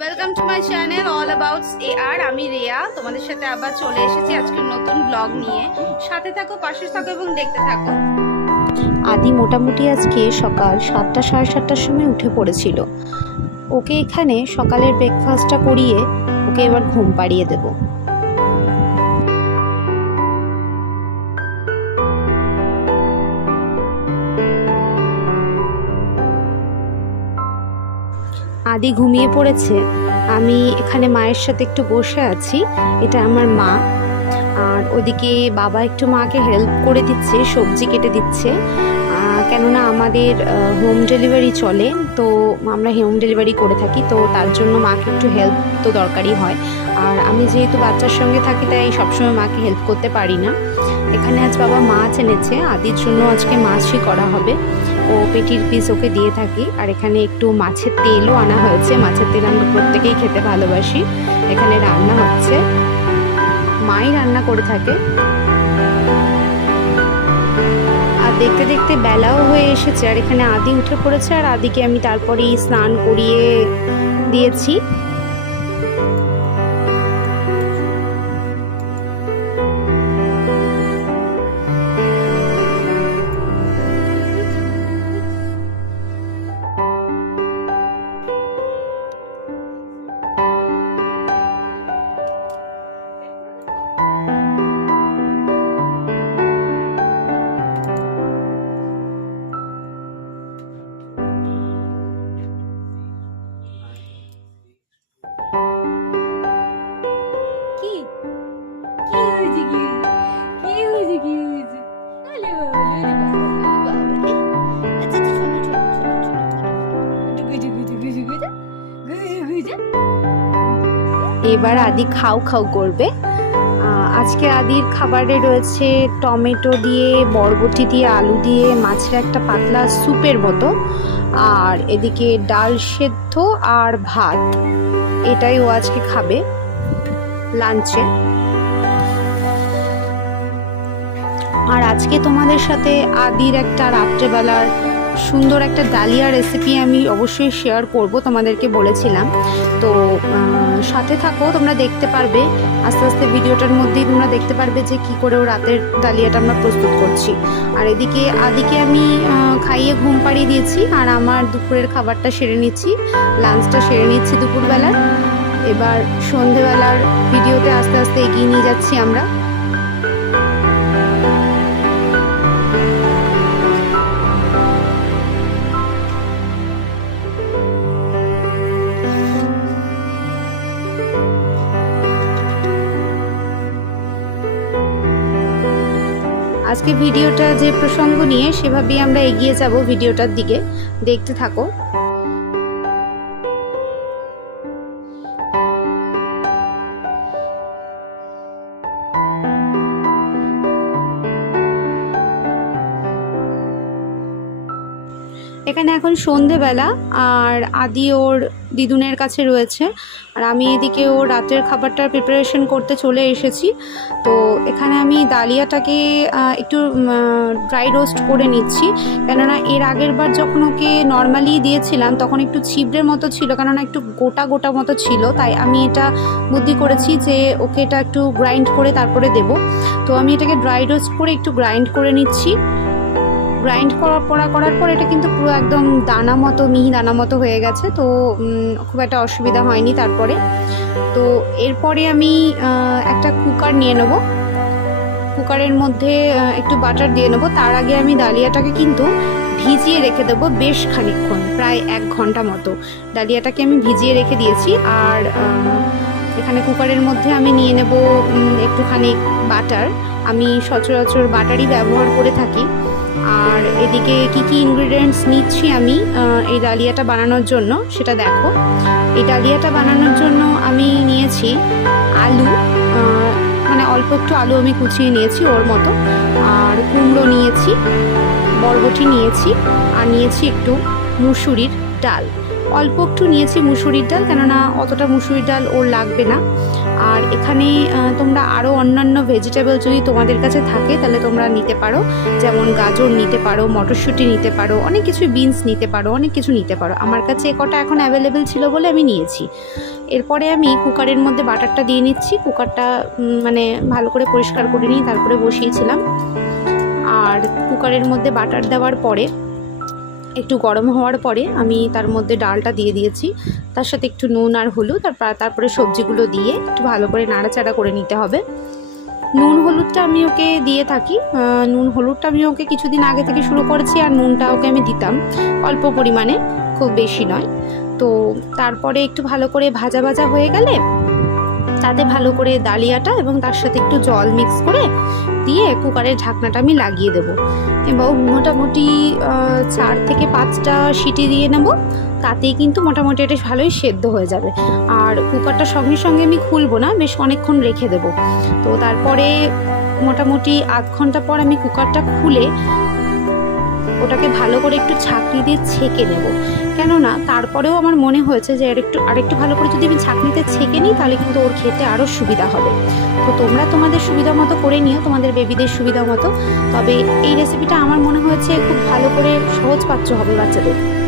Welcome to my channel all about A R আমি রেয়া, তোমাদের সাথে আবার চলে এসেছি আজকে নতুন ব্লগ নিয়ে। সাথে থাকো, পাশে থাকো এবং দেখতে থাকো। আদি মোটামুটি আজকে সকাল সাতটা, সাড়ে সাতটার সময় উঠে পড়েছিল। ওকে এখানে সকালের ব্রেকফাস্টটা করিয়ে ওকে এবার ঘুম পাড়িয়ে দেব। আদি ঘুমিয়ে পড়েছে। আমি এখানে মায়ের সাথে একটু বসে আছি। এটা আমার মা। আর ওদিকে বাবা একটু মাকে হেল্প করে দিচ্ছে, সবজি কেটে দিচ্ছে। কেননা আমাদের হোম ডেলিভারি চলে, তো আমরা হোম ডেলিভারি করে থাকি, তো তার জন্য মাকে একটু হেল্প তো দরকারই হয়। আর আমি যেহেতু বাচ্চার সঙ্গে থাকি, তাই সবসময় মাকে হেল্প করতে পারি না। এখানে আজ বাবা মাছ এনেছে। আদির জন্য আজকে মাছই করা হবে। ও পেটির পিস ওকে দিয়ে থাকি। আর এখানে একটু মাছের তেলও আনা হয়েছে। মাছের তেল আমরা প্রত্যেকেই খেতে ভালোবাসি। এখানে রান্না হচ্ছে। মাই রান্না করে থাকে। আর দেখতে দেখতে বেলাও হয়ে এসেছে। আর এখানে আদি উঠে পড়েছে। আর আদিকে আমি তারপরেই স্নান করিয়ে দিয়েছি। এবার আদি খাও খাও করবে। আজকে আদির খাবারে রয়েছে টমেটো দিয়ে, বরবটি দিয়ে, আলু দিয়ে, মাছের একটা পাতলা স্যুপের মতো। আর এদিকে ডাল সেদ্ধ আর ভাত, এটাই ও আজকে খাবে লাঞ্চে। আর আজকে তোমাদের সাথে আদির একটা রাত্রেবেলার সুন্দর একটা ডালিয়া রেসিপি আমি অবশ্যই শেয়ার করব, তোমাদেরকে বলেছিলাম। তো সাথে থাকো, তোমরা দেখতে পারবে, আস্তে আস্তে ভিডিওটার মধ্যেই তোমরা দেখতে পারবে যে কি করে ও রাতের ডালিয়াটা আমরা প্রস্তুত করছি। আর এদিকে, আদিকে আমি খাইয়ে ঘুম পাড়িয়ে দিয়েছি, আর আমার দুপুরের খাবারটা সেরে নিচ্ছি লাঞ্চটা সেরে নিচ্ছি দুপুরবেলার। এবার সন্ধেবেলার ভিডিওতে আস্তে আস্তে এগিয়ে নিয়ে যাচ্ছি আমরা। আজকে ভিডিওটা যে প্রসঙ্গ নিয়ে সেভাবেই আমরা এগিয়ে যাব ভিডিওটার দিকে দেখতে থাকো। এখানে এখন সন্ধেবেলা আর আদি ওর দিদুনের কাছে রয়েছে। আর আমি এদিকে ওর রাতের খাবারটার প্রিপারেশন করতে চলে এসেছি। তো এখানে আমি ডালিয়াটাকে একটু ড্রাই রোস্ট করে নিচ্ছি। কেননা এর আগের বার যখন ওকে নর্মালি দিয়েছিলাম, তখন একটু ছিবড়ের মতো ছিল, কেননা একটু গোটা গোটা মতো ছিল। তাই আমি এটা বুদ্ধি করেছি যে ওকে এটা একটু গ্রাইন্ড করে তারপরে দেব। তো আমি এটাকে ড্রাই রোস্ট করে একটু গ্রাইন্ড করে নিচ্ছি। গ্রাইন্ড করা পরা করার পর এটা কিন্তু পুরো একদম দানা মতো, মিহি দানা মতো হয়ে গেছে। তো খুব একটা অসুবিধা হয়নি তারপরে। তো, এরপরে আমি একটা কুকার নিয়ে নেব। কুকারের মধ্যে একটু বাটার দিয়ে নেব। তার আগে আমি ডালিয়াটাকে কিন্তু ভিজিয়ে রেখে দেবো বেশ খানিকক্ষণ, প্রায় এক ঘণ্টা মতো। ডালিয়াটাকে আমি ভিজিয়ে রেখে দিয়েছি। আর এখানে কুকারের মধ্যে আমি নিয়ে নেব একটুখানি বাটার আমি সচরাচর বাটারই ব্যবহার করে থাকি। আর এদিকে কি কি ইনগ্রিডিয়েন্টস নিচ্ছি আমি এই ডালিয়াটা বানানোর জন্য সেটা দেখো। এই ডালিয়াটা বানানোর জন্য আমি নিয়েছি আলু মানে অল্প একটু আলু আমি কুচিয়ে নিয়েছি ওর মতো। আর কুমড়ো নিয়েছি, বরবটি নিয়েছি, আর নিয়েছি একটু মুসুরির ডাল। অল্প একটু নিয়েছি মুসুরির ডাল, কেননা অতটা মুসুরির ডাল ওর লাগবে না। আর এখানে তোমরা আরও অন্যান্য ভেজিটেবল যদি তোমাদের কাছে থাকে, তাহলে তোমরা নিতে পারো। যেমন গাজর নিতে পারো, মটরশুঁটি নিতে পারো, অনেক কিছু বিনস নিতে পারো, অনেক কিছু নিতে পারো। আমার কাছে এ কটা এখন অ্যাভেলেবেল ছিল বলে আমি নিয়েছি। এরপরে আমি কুকারের মধ্যে বাটারটা দিয়ে নিচ্ছি। কুকারটা মানে ভালো করে পরিষ্কার করে নিই তারপরে বসিয়েছিলাম। আর কুকারের মধ্যে বাটার দেওয়ার পরে একটু গরম হওয়ার পরে আমি তার মধ্যে ডালটা দিয়ে দিয়েছি। তার সাথে একটু নুন আর হলুদ তারপর তারপরে সবজিগুলো দিয়ে একটু ভালো করে নাড়াচাড়া করে নিতে হবে। নুন হলুদটা আমি ওকে দিয়ে থাকি। নুন হলুদটা আমি ওকে কিছুদিন আগে থেকে শুরু করেছি আর নুনটা ওকে আমি দিতাম। অল্প পরিমাণে, খুব বেশি নয়। তো তারপরে একটু ভালো করে ভাজা ভাজা হয়ে গেলে তাতে ভালো করে ডালিয়াটা এবং তার সাথে একটু জল মিক্স করে দিয়ে কুকারের ঢাকনাটা আমি লাগিয়ে দেবো। এবং মোটামুটি চার থেকে পাঁচটা সিটি দিয়ে নেব। তাতেই কিন্তু মোটামুটি এটা ভালোই সেদ্ধ হয়ে যাবে। আর কুকারটা সঙ্গে সঙ্গে আমি খুলবো না, বেশ অনেকক্ষণ রেখে দেব। তো তারপরে মোটামুটি আধ ঘণ্টা পর আমি কুকারটা খুলে ওটাকে ভালো করে একটু ছাঁকনি দিয়ে ছেঁকে নেব। কেননা তারপরেও আমার মনে হয়েছে যে আরেকটু আরেকটু ভালো করে যদি আমি ছাঁকনিতে ছেঁকে নিই, তাহলে কিন্তু ওর খেতে আরও সুবিধা হবে। তো তোমরা তোমাদের সুবিধা মতো করে নিও, তোমাদের বেবিদের সুবিধা মতো। তবে এই রেসিপিটা আমার মনে হয়েছে খুব ভালো করে সহজ পাচ্য হবে বাচ্চাদের।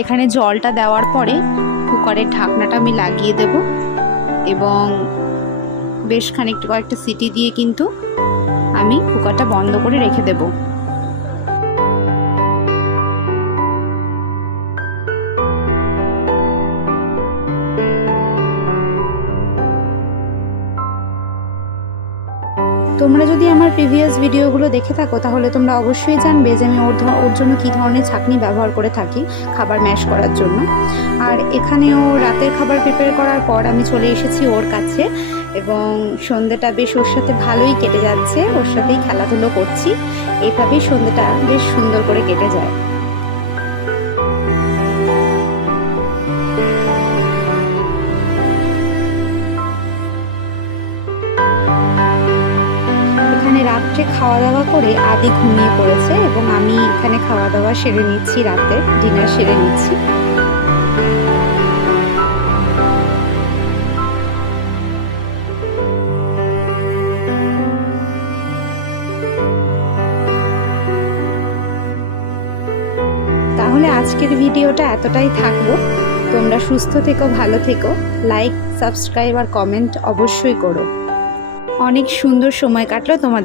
এখানে জলটা দেওয়ার পরে কুকারের ঢাকনাটা আমি লাগিয়ে দেব এবং বেশ খানিকটা কয়েকটা সিটি দিয়ে কিন্তু আমি কুকারটা বন্ধ করে রেখে দেবো। তোমরা যদি প্রিভিয়াস ভিডিওগুলো দেখে থাকো, তাহলে তোমরা অবশ্যই জানবে যে আমি ওর ওর জন্য কী ধরনের ছাঁকনি ব্যবহার করে থাকি খাবার ম্যাশ করার জন্য। আর এখানেও রাতের খাবার প্রিপেয়ার করার পর আমি চলে এসেছি ওর কাছে এবং সন্ধ্যেটা বেশ ওর সাথে ভালোই কেটে যাচ্ছে, ওর সাথেই খেলাধুলো করছি। এভাবেই সন্ধ্যেটা বেশ সুন্দর করে কেটে যায়। খাওয়া দাওয়া করে আদি ঘুমিয়ে পড়েছে এবং আমি এখানে খাওয়া দাওয়া সেরে নিচ্ছি, রাতে ডিনার সেরে নিচ্ছি। তাহলে আজকের ভিডিওটা এতটাই থাকব তোমরা সুস্থ থেকো, ভালো থেকো। লাইক সাবস্ক্রাইব আর কমেন্ট অবশ্যই করো। অনেক সুন্দর সময় কাটলো তোমাদের